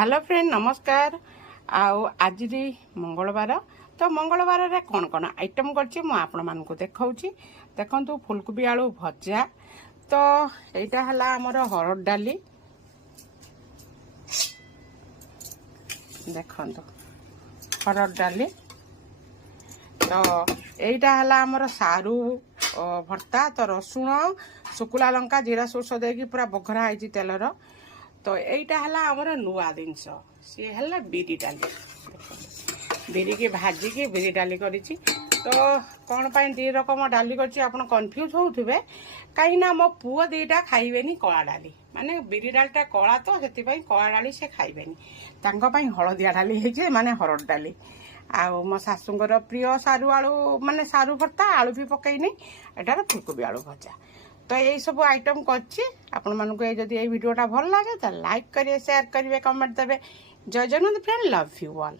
Hello friend नमस्कार। आज मंगलवार तो मंगलवार रे कौन कौन आइटम करछि मु आपण मानकु देखाउछि। देखंतु फुलकोबी आलू भजा। तो एटा हला हमर हरड डाली, देखंतु हरड डाली। तो एटा हला हमर सारू भर्ता। तो रसुण सुकुला लंका जीरा सोर्स देकी पूरा बघरा आइछि तेलर। तो यहीटा है आमर नुआ जिनस सी है बिरी डाली, बिरी की भाजी की बिरी डाली करी। तो कौन पाई दी रकम डाली कर कन्फ्यूज होउथिबे कहीं ना मो पुओ दीटा खाइबेनी कला डाली, माने बिरी डालटा कला तो से कला डाली से खाइबेनी, तांको पाई हलदिया डाली है माने हरड डाली। आउ मो शाशुंगर प्रिय सारू आलू माने सारू भर्ता आलू भी पकईनी, एटार फुलकोबी आलू भजा। तो यही सब आइटम करछि। आपण मानकु जदि ये वीडियोटा भल लागे तो लाइक करिए, शेयर करिए, कमेंट देबे। जय Jagannath friend, love you all.